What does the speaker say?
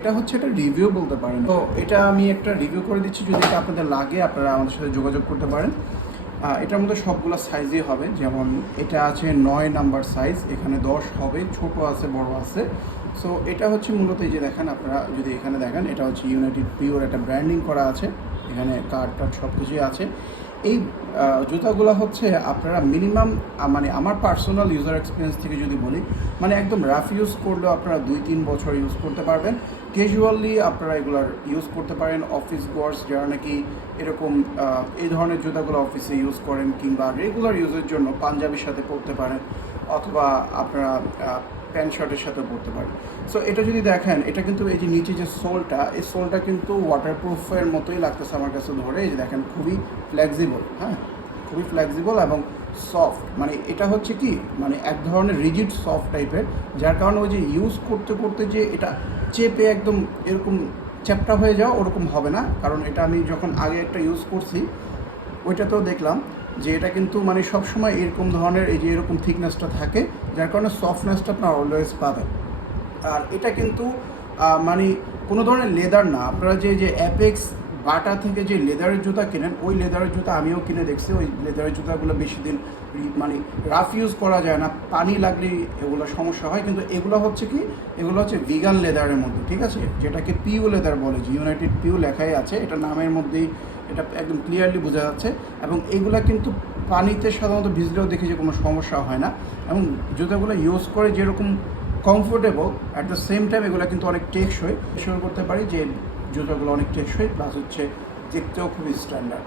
এটা হচ্ছে একটা রিভিউ বলতে পারেন। তো এটা আমি একটা রিভিউ করে দিচ্ছি, যদি এটা আপনাদের লাগে আপনারা আমাদের সাথে যোগাযোগ করতে পারেন। এটার মধ্যে সবগুলো সাইজই হবে, যেমন এটা আছে 9 নাম্বার সাইজ, এখানে 10 হবে, ছোট আছে বড় আছে। সো এটা হচ্ছে মূলত এই যে দেখেন, আপনারা যদি এখানে দেখেন, এটা হচ্ছে ইউনাইটেড পিওর একটা ব্র্যান্ডিং করা আছে, এখানে কার্ড টার্ড সব কিছুই আছে। এই জুতাগুলো হচ্ছে আপনারা মিনিমাম, মানে আমার পার্সোনাল ইউজার এক্সপিরিয়েন্স থেকে যদি বলি, মানে একদম রাফ ইউজ করলেও আপনারা 2-3 বছর ইউজ করতে পারবেন। ক্যাজুয়ালি আপনারা এগুলার ইউজ করতে পারেন। অফিস গোয়ার্স যারা নাকি এরকম এই ধরনের জুতাগুলো অফিসে ইউজ করেন, কিংবা রেগুলার ইউজের জন্য পাঞ্জাবির সাথে পরতে পারেন, অথবা আপনারা প্যান্ট শার্টের সাথে পরতে পারেন। সো এটা যদি দেখেন, এটা কিন্তু এই যে নিচে যে সোলটা, এই সোলটা কিন্তু ওয়াটারপ্রুফের মতোই লাগতেছে আমার কাছে ধরে। এই যে দেখেন, খুবই ফ্লেক্সিবল, হ্যাঁ, খুবই ফ্লেক্সিবল এবং সফট। মানে এটা হচ্ছে কি, মানে এক ধরনের রিজিড সফট টাইপের, যার কারণে ওই যে ইউজ করতে করতে যে এটা চেপে একদম এরকম চ্যাপটা হয়ে যাওয়া, ওরকম হবে না। কারণ এটা আমি যখন আগে একটা ইউজ করছি, ওইটাতেও দেখলাম যে এটা কিন্তু মানে সবসময় এরকম ধরনের এই যে এরকম থিকনেসটা থাকে, যার কারণে সফটনেসটা আপনার অলওয়েজ পাবেন। আর এটা কিন্তু মানে কোনো ধরনের লেদার না। আপনারা যে অ্যাপেক্স বাটা থেকে যে লেদারের জুতা কেনেন, ওই লেদারের জুতা আমিও কিনে দেখছি। ওই লেদারের জুতাগুলো বেশি দিন মানে রাফ ইউজ করা যায় না, পানি লাগলেই এগুলো সমস্যা হয়। কিন্তু এগুলো হচ্ছে কি, এগুলো হচ্ছে ভিগান লেদারের মধ্যে, ঠিক আছে, যেটাকে পিউ লেদার বলে, যে ইউনাইটেড পিউ লেখাই আছে, এটা নামের মধ্যেই এটা একদম ক্লিয়ারলি বোঝা যাচ্ছে। এবং এগুলা কিন্তু পানিতে সাধারণত ভিজলেও দেখি যে কোনো সমস্যা হয় না। এবং জুতাগুলো ইউজ করে যেরকম comfortable, at the same time এগুলো কিন্তু অনেক টেকসই। শুরু করতে পারি যে জুতাগুলো অনেক টেকসই, প্লাস হচ্ছে দেখতেও খুবই স্ট্যান্ডার্ড।